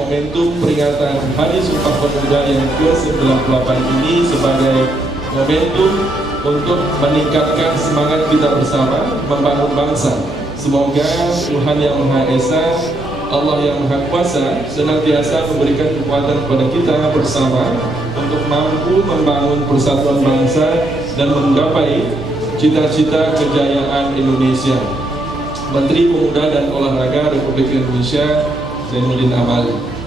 momentum peringatan Hari Sumpah Pemuda yang ke-98 ini sebagai momentum untuk meningkatkan semangat kita bersama membangun bangsa. Semoga Tuhan Yang Maha Esa, Allah Yang Maha Kuasa senantiasa memberikan kekuatan kepada kita bersama untuk mampu membangun persatuan bangsa dan menggapai cita-cita kejayaan Indonesia. Menteri Pemuda dan Olahraga Republik Indonesia Zainuddin Amali.